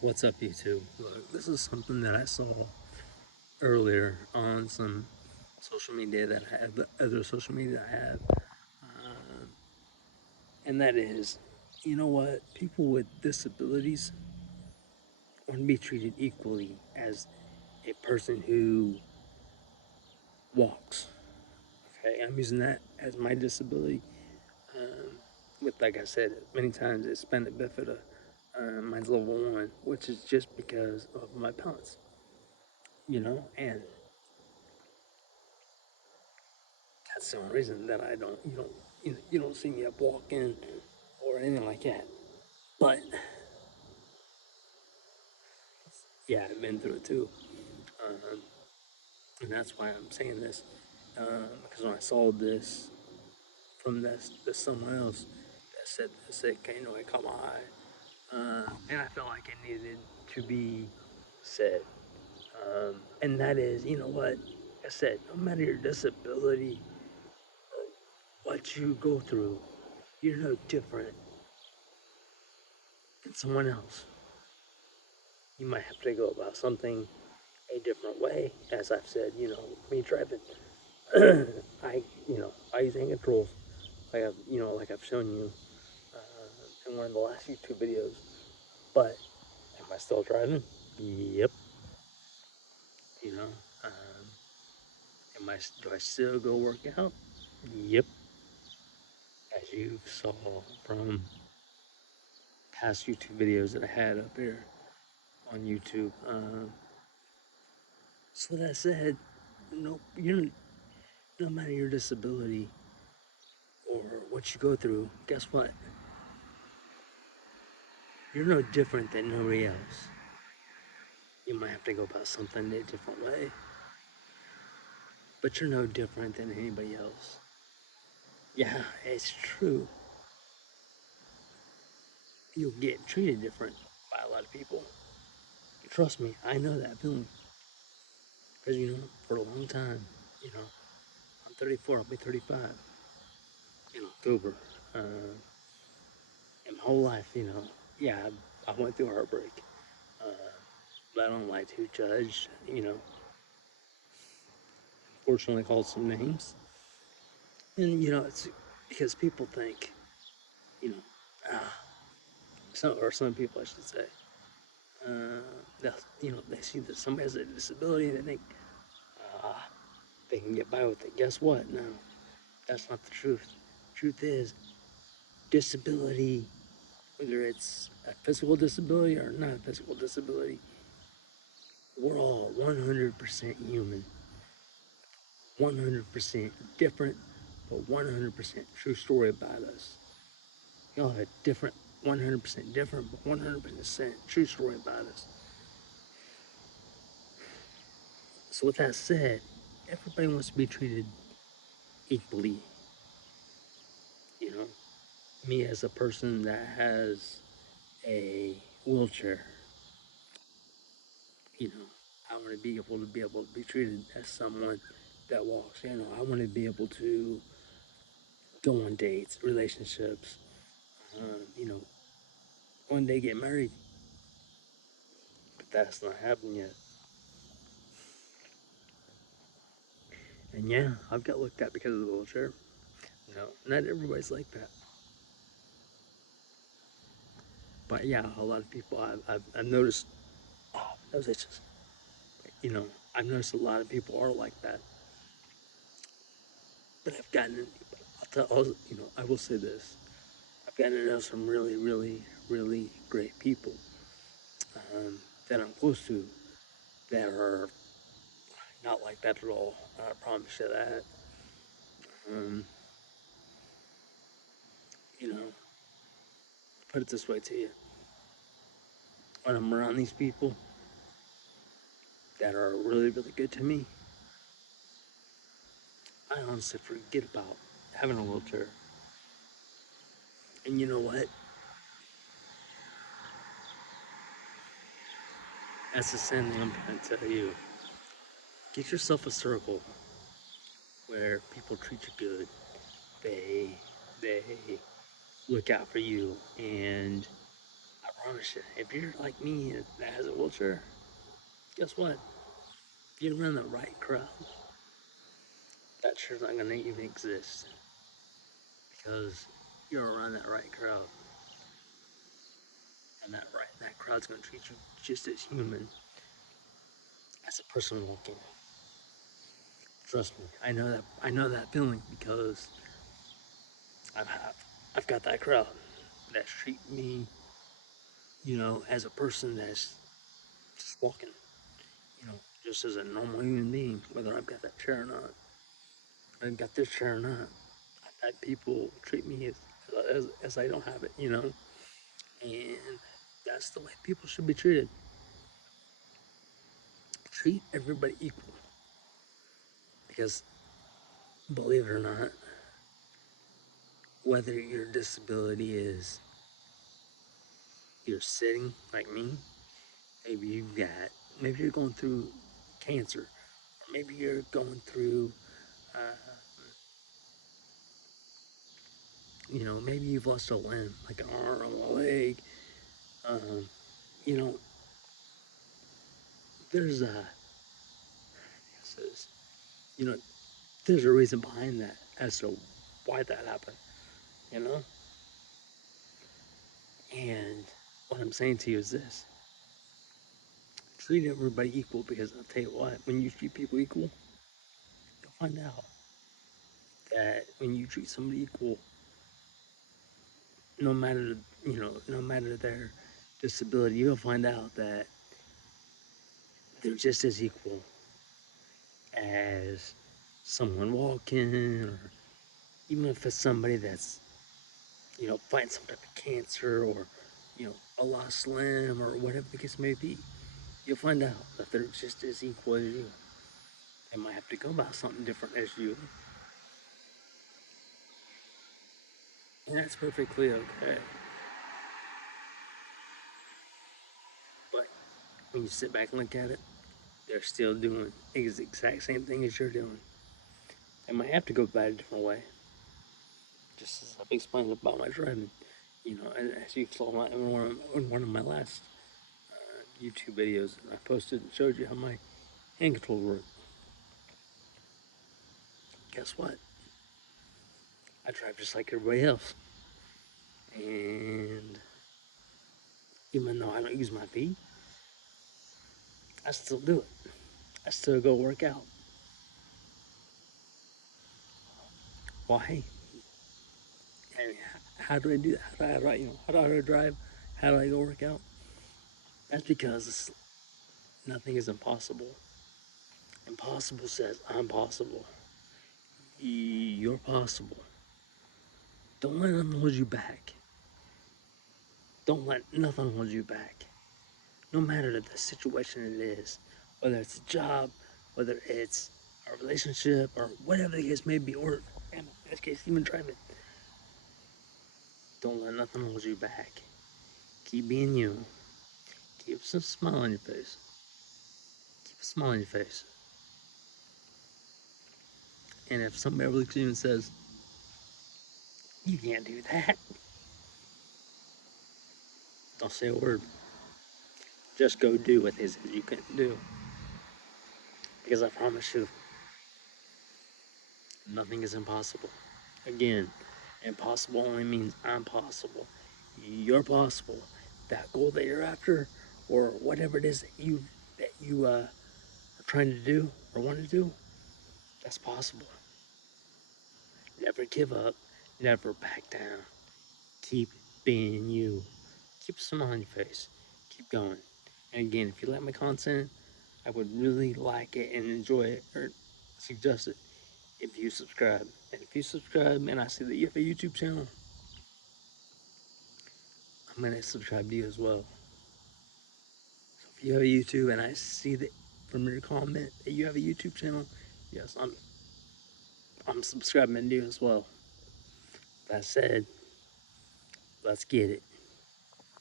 What's up, YouTube? Look, this is something that I saw earlier on some social media that I have, the other social media I have, and that is, you know what? People with disabilities want to be treated equally as a person who walks. Okay, I'm using that as my disability. With, like I said many times, it's spina bifida. Mine's level 1, which is just because of my balance. And that's the only reason that you don't see me up walking or anything like that. But yeah, I've been through it too, um, and that's why I'm saying this, because when I saw this from this someone else that said this, it caught my eye, and I felt like it needed to be said, and that is, you know what I said. No matter your disability or what you go through, you're no different than someone else. You might have to go about something a different way. As I've said, me driving, I use hand controls, like I've shown you in one of the last YouTube videos. But am I still driving? Yep. You know, um, do I still go work out? Yep. As you saw from past YouTube videos that I had up here on YouTube. So that said, no matter your disability or what you go through, guess what? You're no different than nobody else. You might have to go about something a different way, but you're no different than anybody else. Yeah, it's true. You'll get treated different by a lot of people. Trust me, I know that feeling. Because, for a long time, you know, I'm 34, I'll be 35 in October. Uh, and my whole life, yeah, I went through heartbreak. Uh, but I don't like to judge, fortunately called some names. And, it's because people think, you know, ah, some people, I should say, uh, they see that somebody has a disability and they think ah, they can get by with it. Guess what? No, that's not the truth. Truth is, disability, whether it's a physical disability or not a physical disability, we're all 100% human, 100% different, but 100% true story about us. Y'all have a different, 100% different, but 100% true story about us. So with that said, everybody wants to be treated equally. You know, me as a person that has a wheelchair, you know, I want to be treated as someone that walks. I want to be able to go on dates, relationships, you know, one day get married, but that's not happening yet. And yeah, I've got looked at because of the wheelchair. Not everybody's like that. But yeah, a lot of people I've noticed, those itches. You know, I've noticed a lot of people are like that. But I will say this. I've gotten to know some really, really, really great people that I'm close to that are not like that at all. I promise you that. Um, you know, put it this way to you. When I'm around these people that are really, really good to me, I honestly forget about having a wheelchair. And you know what? That's the same thing I'm trying to tell you. Get yourself a circle where people treat you good. They they look out for you, and I promise you, if you're like me that has a wheelchair, guess what? If you're in the right crowd, that chair's not gonna even exist because you're around that right crowd, and that crowd's gonna treat you just as human as a person walking. Trust me, I know that feeling because I've I've got that crowd that's treating me, as a person that's just walking, just as a normal human being, whether I've got that chair or not. I've got this chair or not. I've had people treat me as I don't have it. And that's the way people should be treated. Treat everybody equal. Because believe it or not, whether your disability is you're sitting like me, maybe maybe you're going through cancer, or maybe you're going through, uh, maybe you've lost a limb, like an arm, a leg. Um, you know, there's a, you know, there's a reason behind that as to why that happened, you know? And what I'm saying to you is this: treat everybody equal, because I'll tell you what, when you treat people equal, you'll find out that when you treat somebody equal, no matter, no matter their disability, you'll find out that they're just as equal as someone walking, or even if it's somebody that's, fighting some type of cancer, or, a lost limb, or whatever the case may be. You'll find out that they're just as equal as you. They might have to go about something different as you, and that's perfectly okay. But when you sit back and look at it, they're still doing the exact same thing as you're doing. They might have to go about it a different way, just as I've explained about my driving. As you saw in one of my last YouTube videos I posted and showed you how my hand controls work. Guess what? I drive just like everybody else. And even though I don't use my feet, I still do it. I still go work out. Why? And how do I do that? How do I drive? How do I go work out? That's because nothing is impossible. Impossible says I'm possible. You're possible. Don't let them hold you back. Don't let nothing hold you back. No matter the situation it is, whether it's a job, whether it's a relationship, or whatever the case may be, or in this case, even driving. Don't let nothing hold you back. Keep being you. Keep some smile on your face. Keep a smile on your face. And if somebody looks at you and says, "You can't do that," don't say a word. Just go do what they said you couldn't do. Because I promise you, nothing is impossible. Again, impossible only means I'm possible. You're possible. That goal that you're after, or whatever it is that you are trying to do or want to do, that's possible. Never give up. Never back down. Keep being you. Keep a smile on your face. Keep going. And again, if you like my content, I would really like it and enjoy it, or suggest it, if you subscribe. And if you subscribe and I see that you have a YouTube channel, I'm gonna subscribe to you as well. So if you have a YouTube and I see that from your comment that you have a YouTube channel, yes, I'm subscribing to you as well. That said, let's get it.